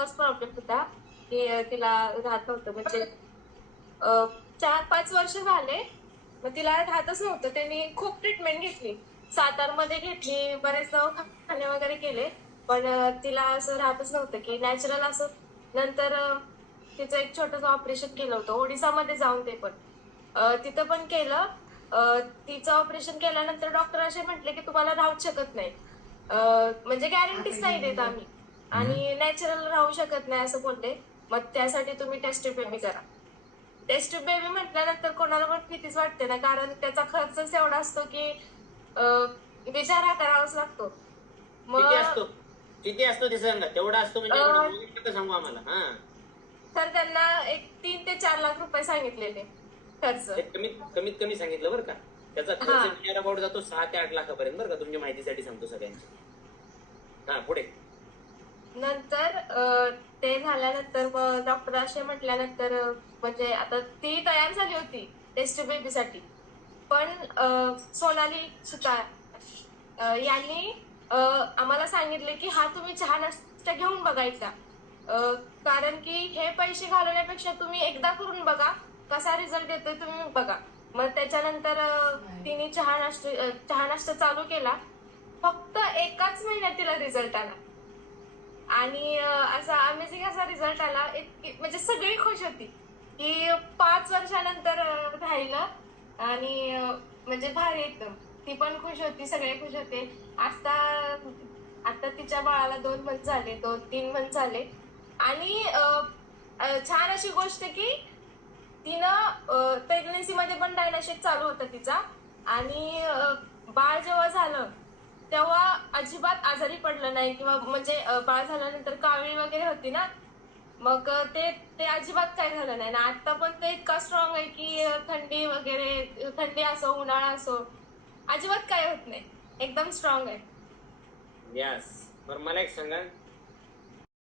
तोच प्रॉब्लेम होता की तिला राहत नव्हतं. म्हणजे चार पाच वर्ष झाले मग तिला राहतच नव्हतं. त्यांनी खूप ट्रीटमेंट घेतली. सातारमध्ये घेतली बरेच दवाखाने वगैरे केले पण तिला असं राहतच नव्हतं की नॅचरल असं. नंतर तिचं एक छोटंसं ऑपरेशन केलं होतं. ओडिसामध्ये जाऊन ते पण. तिथं पण केलं. तिचं ऑपरेशन केल्यानंतर डॉक्टर असे म्हटले की तुम्हाला राहूच शकत नाही. म्हणजे गॅरंटीच नाही देत आम्ही. आणि नॅचरल राहू शकत नाही असं बोलले. मग त्यासाठी तुम्ही टेस्ट बेबी करा. टेस्ट बेबी म्हटल्यानंतर कोणाला पण भीतीच वाटते ना कारण त्याचा खर्चच एवढा असतो की विचार हा करावाच लागतो. किती असतो? मग किती असतो ते सांगा. तेवढा असतो म्हणजे एवढं सांगू आम्हाला. हा. तर त्यांना एक तीन ते चार लाख रुपये सांगितलेले खर्च. ते कमीत कमीत कमी सांगितलं बरं का. त्याचा. खर्च नियर अबाउट जातो सहा ते आठ लाखापर्यंत बरं का. तुमच्या माहितीसाठी सांगतो सगळ्यांची. हा पुढे. ते झाल्यानंतर मग डॉक्टर असे म्हटल्यानंतर म्हणजे आता ती तयार झाली होती टेस्ट बेबीसाठी पण सोनाली सुतार यांनी आम्हाला सांगितले की हा तुम्ही चहा नाश्ता घेऊन बघायचा. कारण की हे पैसे घालवण्यापेक्षा तुम्ही एकदा करून बघा कसा रिझल्ट येतोय तुम्ही बघा. मग त्याच्यानंतर तिने चहा नाश्ता चहा नाश्ता चालू केला. फक्त एकाच महिन्यात तिला रिझल्ट आला. आणि असा अमेझिंग असा रिझल्ट आला. इतकी म्हणजे सगळी खुश होती. की पाच वर्षानंतर राहिलं. आणि म्हणजे भारी एकदम. ती पण खुश होती सगळे खुश होते. आता आता तिच्या बाळाला दोन मंथ झाले दोन तीन मंथ झाले. आणि छान अशी गोष्ट की तिनं प्रेग्नन्सी मध्ये पण डायनाशेक चालू होता तिचा. आणि बाळ जेव्हा झालं तेव्हा अजिबात आजारी पडलं नाही किंवा म्हणजे बाळ झाल्यानंतर कावीळ वगैरे होती ना मग ते ते अजिबात काय झालं नाही. ना आता पण ते इतका स्ट्रॉंग आहे की थंडी वगैरे थंडी असो उन्हाळा असो अजिबात काय होत नाही. एकदम स्ट्रॉंग आहे. यस बरं मला एक सांगा.